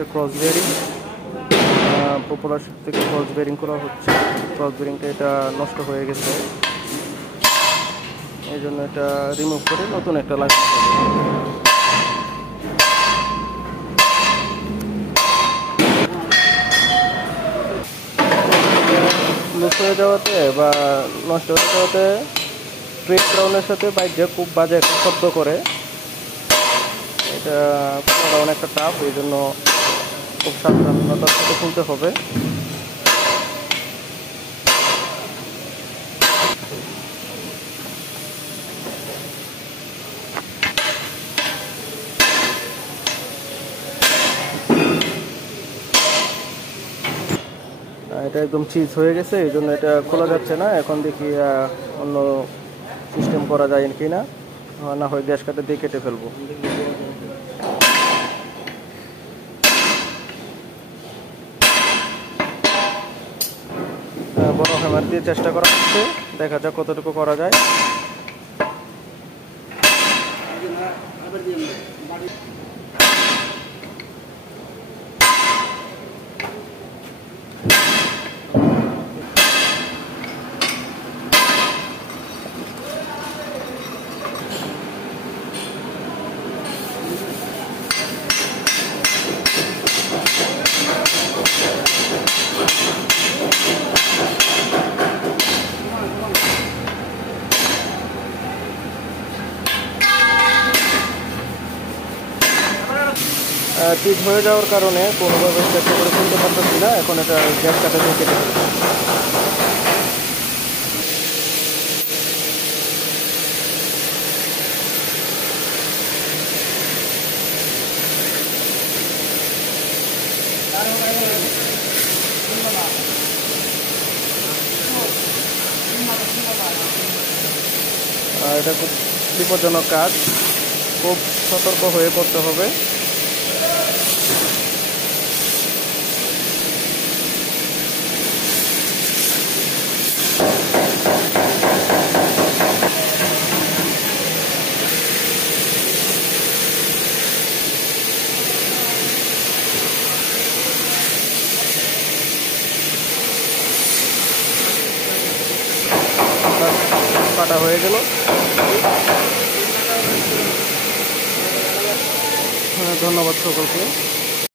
হচ্ছে cross bearing, popular sheep থেকে cross bearing করা হচ্ছে। ক্রস বেয়ারিংটা এটা নষ্ট হয়ে গেছে, এই জন্য এটা রিমুভ করে নতুন একটা লাগাতে হবে। লুজ হয়ে যাওয়াতে বা নষ্ট হয়ে যাওয়াতে ট্রেড ক্রাউনের সাথে বাইরে খুব বাজে একটা শব্দ করে। এটা খোলাটা অনেকটা টাফ, এই জন্য খুব সাবধানতার সাথে খুলতে হবে। এটা একদম চিজ হয়ে গেছে, এই জন্য এটা খোলা যাচ্ছে না। এখন দেখি অন্য সিস্টেম করা যায় কি না, না হয় গ্যাস কাটা দিয়ে কেটে ফেলবো। বড় হ্যামার দিয়ে চেষ্টা করা হচ্ছে, দেখা যাক কতটুকু করা যায়। চিজ হয়ে যাওয়ার কারণে কোনোভাবে চেষ্টা করে খুলতে পারতেছি না। এখন এটা গ্যাস কাটা দিয়ে কেটে ফেলবো। এটা খুব বিপজ্জনক কাজ, খুব সতর্ক হয়ে করতে হবে। কাটা হয়ে গেল। ধন্যবাদ সকলকে।